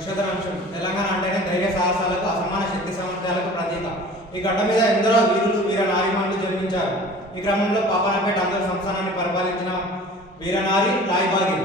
పరిశోధనాంశం తెలంగాణ అంటేనే ధైర్య సాహసాలకు అసమాన శక్తి సామర్థ్యాలకు ప్రతీక. ఈ గడ్డ మీద ఎందరో వీరులు వీర నారీమణులు జన్మించారు. ఈ క్రమంలో పాపన్నపేట ఆంధ్ర సంస్థానాన్ని పరిపాలించిన వీరనారి రాయబాగి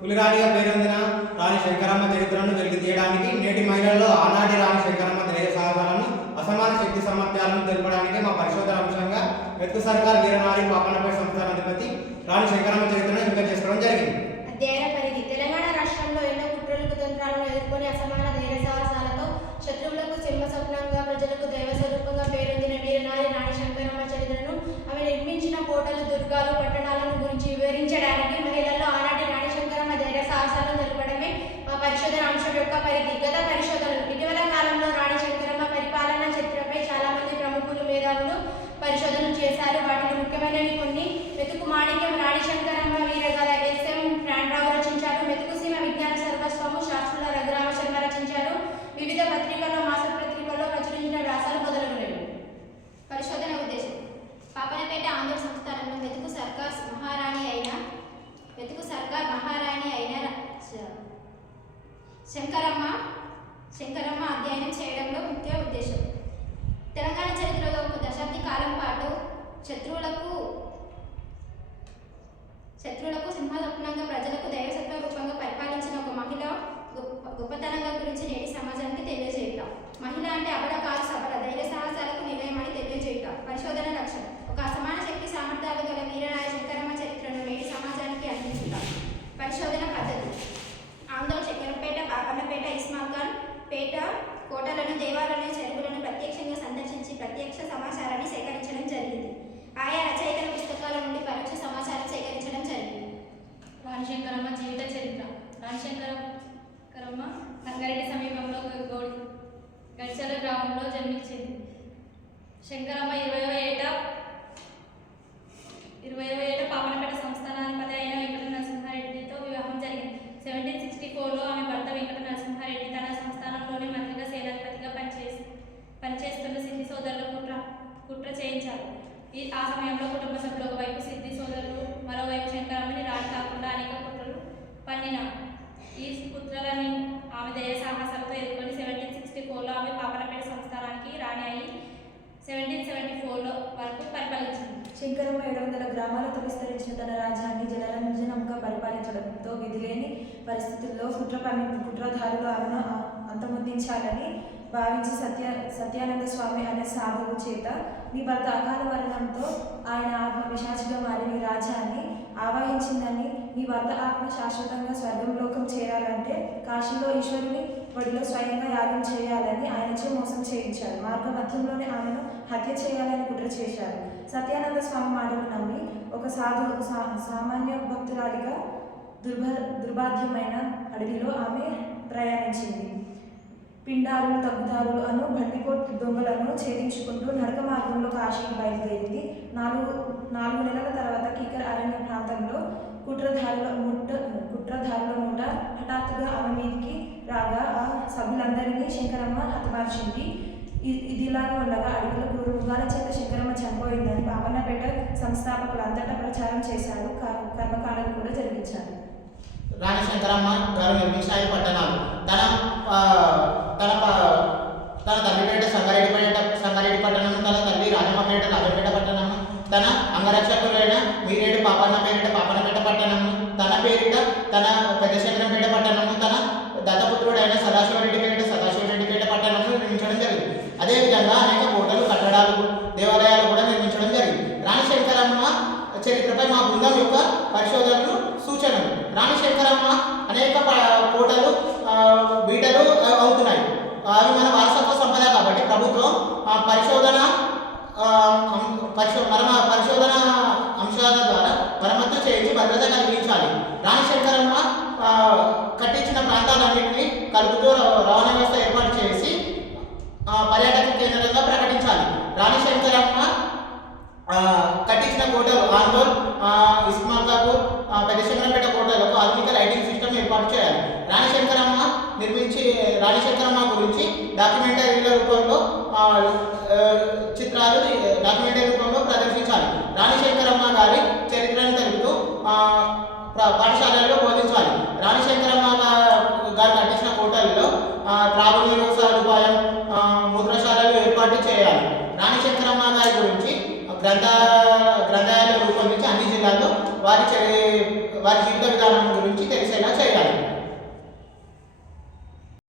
పులిరాణిగా పేరొందిన రాణి శంకరమ్మ చరిత్రను వెలికి తీయడానికి, నేటి మహిళల్లో ఆనాటి రాణి శంకరమ్మ ధైర్య సాహసాలను అసమాన శక్తి సామర్థ్యాలను తెలపడానికి మా పరిశోధన అంశంగా మెతుకు సర్కార్ వీరనారి పాపన్నపేట సంస్థానాధిపతి రాణి శంకరమ్మ చరిత్రను ఎంపిక చేసుకోవడం జరిగింది. అధ్యయన పరిధి తెలంగాణ రాష్ట్రంలో ఎన్నో కుట్రలు కుతంత్రాలను ఎదుర్కొని అసమాన ధైర్య సాహసాలతో శత్రువులకు సింహ స్వప్నంగా ప్రజలకు దైవ స్వరూపంగా పేరొందిన వీరనారి రాణి శంకరమ్మ చరిత్రను, ఆమె నిర్మించిన కోటలు, దుర్గాలు, పట్టణాలను గురించి వివరించడానికి, మహిళల్లో ఆనాటి రాణి శంకరమ్మ ధైర్య సాహసాలను తెలపడమే మా పరిశోధన అంశం యొక్క పరిధి. గత పరిశోధనలు ఇటీవల కాలంలో రాణి శంకరమ్మ పరిపాలనా చరిత్రపై చాలా మంది ప్రముఖులు, మేధావులు పరిశోధనలు చేశారు. వాటిలో ముఖ్యమైనవి కొన్ని. మెతుకు మాణిక్యం రాణి శంకరమ్మ వీరగాథ ఎస్.ఎం. ప్రాణరావు రచించారు. మెతుకు సీమ విజ్ఞాన సర్వస్వము శాస్త్రుల రఘురామ శర్మ రచించారు. వివిధ పత్రికల్లో, మాసపత్రికల్లో ప్రచురించిన వ్యాసాలు మొదలగునవి. పరిశోధన ఉద్దేశం: పాపన్నపేట ఆంధ్ర సంస్థానంలో మెతుకు సర్కార్ మహారాణి అయిన శంకరమ్మ అధ్యయనం చేయడంలో ముఖ్య ఉద్దేశం. తెలంగాణ చరిత్రలో ఒక దశాబ్ది కాలం పాటు శత్రువులకు సింహస్వప్నంగా ప్రజలకు దైవసత్వ రూపంగా పరిపాలించిన ఒక మహిళ గొప్పతనంగా గురించి నేటి సమాజానికి తెలియజేయటం. మహిళ అంటే అబల కాదు సబల, ధైర్య సాహసాలకు నిలయమని తెలియజేయటం. పరిశోధన లక్ష్యం: ఒక అసమాన శక్తి సామర్థ్యాలు గల వీరనాయ శంకరమ్మ చరిత్రను నేటి సమాజానికి అందించటం. పరిశోధన పద్ధతి: ఆంధ్ర శంకరంపేట, పాపన్నపేట, ఇస్మాల్ ఖాన్ పేట కోటలను, దేవాలయాలను, చెరువులను ప్రత్యక్షంగా సందర్శించి ప్రత్యక్ష సమాచారాన్ని సేకరించడం జరిగింది. ఆయా రచయితల పుస్తకాల నుండి పరోక్ష సమాచారం సేకరించడం జరిగింది. రాణి శంకరమ్మ జీవిత చరిత్ర. రాణి శంకరమ్మ సంగారెడ్డి సమీపంలో గడిచల గ్రామంలో జన్మించింది. శంకరమ్మ 20వ ఏట పాపన్నపేట సంస్థానాధిపతి అయిన వెంకట నరసింహారెడ్డితో వివాహం జరిగింది. 1764లో ఆమె భర్త వెంకట నరసింహారెడ్డి తన సంస్థానంలోని మంత్రిగా సేనాధిపతిగా పనిచేస్తున్న సిద్ధి సోదరులు కుట్ర చేయించారు. ఆ సమయంలో కుటుంబ సభ్యులు ఒకవైపు సిద్ధి సోదరులు, మరోవైపు శంకరమ్మని రాణి కాకుండా అనేక కుట్రలు పన్నిన. ఈ కుట్రలని ఆమె ధైర్య సాహసాలతో ఎదుర్కొని 1764లో ఆమె పాపన్నపేట సంస్థానానికి రాణి అయి 1774 వరకు పరిపాలించింది. శంకరమ్మ 700 గ్రామాలతో విస్తరించిన తన రాజ్యాన్ని జనరంజనంగా పరిపాలించడంతో విధిలేని పరిస్థితుల్లో కుట్రధారులు ఆమెను అంతమొందించాలని భావించి సత్యానంద స్వామి అనే సాధువు చేత, నీ భర్త అకాల మరణంతో ఆయన ఆత్మ పిశాచిగా మారి నీ రాజ్యాన్ని ఆవహించిందని, నీ భర్త ఆత్మ శాశ్వతంగా స్వర్గంలోకం చేరాలంటే కాశీలో ఈశ్వరుని ఒడిలో స్వయంగా యాగం చేయాలని ఆయనచే మోసం చేయించారు. మార్గ మధ్యంలోనే ఆమెను హత్య చేయాలని కుట్ర చేశారు. సత్యానంద స్వామి మాటలు నమ్మి ఒక సామాన్య భక్తురాలిగా దుర్బాధ్యమైన అడవిలో ఆమె ప్రయాణించింది. పిండారులు, తగ్గుదారులు అను బండిపోటు దొంగలను ఛేదించుకుంటూ నడక మార్గంలో కాశీకి బయలుదేరింది. 4 నెలల తర్వాత కీకర్ అరణ్య ప్రాంతంలో కుట్రధారుల మూట హఠాత్తుగా ఆమె మీదికి రాగా ఆ సభ్యులందరినీ శంకరమ్మ హతమార్చింది. ఇదిలాగా ఉండగా అడవిలో క్రూర మృగాల చేత శంకరమ్మ చనిపోయిందని పాపన్నపేట సంస్థాపకులు అంతటా ప్రచారం చేశారు. కర్మకాండలు కూడా జరిగించారు. రాణి శంకరమ్మ గారు నిర్మించిన 5 పట్టణాలు. తన తల్లిపేట సంగారెడ్డి పట్టణము, తన తల్లి రాజమ్మపేట పట్టణము, తన అంగరక్షకులైన మీరేడు పాపన్నపేట పట్టణము, తన పేరిట తన పెద్ద శంకరంపేట పట్టణము, తన దత్తపుత్రుడైన సదాశివరెడ్డిపేట పట్టణము నిర్మించడం జరిగింది. అదేవిధంగా అనేక కోటలు, కట్టడాలు, దేవాలయాలు కూడా నిర్మించడం జరిగింది. రాణి శంకరమ్మ చరిత్రపై మా బృందం యొక్క పరిశోధనలు, సూచనలు: రాణి శంకరమ్మ అనేక కోటలు, బీటలు అవుతున్నాయి. అవి మన వారసత్వ సంపద కాబట్టి ప్రభుత్వం పరిశోధన అంశాల ద్వారా మరమ్మతు చేయించి భద్రత కలిగించాలి. రాణి శంకరమ్మ కట్టించిన ప్రాంతాలన్నింటినీ కలుపుతూ రవాణా వ్యవస్థ ఏర్పాటు చేసి పర్యాటక కేంద్రంగా ప్రకటించాలి. రాణి శంకరమ్మ కట్టించిన కోటలు ఆందోళ్, ఇస్మాల్కాపూర్, పెద్ద శంకరంపేట కోటలకు ఆధునిక లైటింగ్ సిస్టమ్ ఏర్పాటు చేయాలి. రాణి శంకరమ్మ గురించి డాక్యుమెంటరీల రూపంలో చిత్రాలు డాక్యుమెంటరీ రూపంలో ప్రదర్శించాలి. రాణి శంకరమ్మ గారి చరిత్రను తెలుపుతూ పాఠశాలల్లో బోధించాలి. రాణి శంకరమ్మ గారు కట్టించిన కోట చుట్టుపక్కలలో త్రాగునీరు సదుపాయం, మూత్రశాలలు ఏర్పాటు చేయాలి. రాణి శంకరమ్మ గారి గురించి గ్రంథాలయాలు రూపొందించి అన్ని జిల్లాల్లో వారి జీవిత విధానం గురించి తెలిసేలా చేయాలి.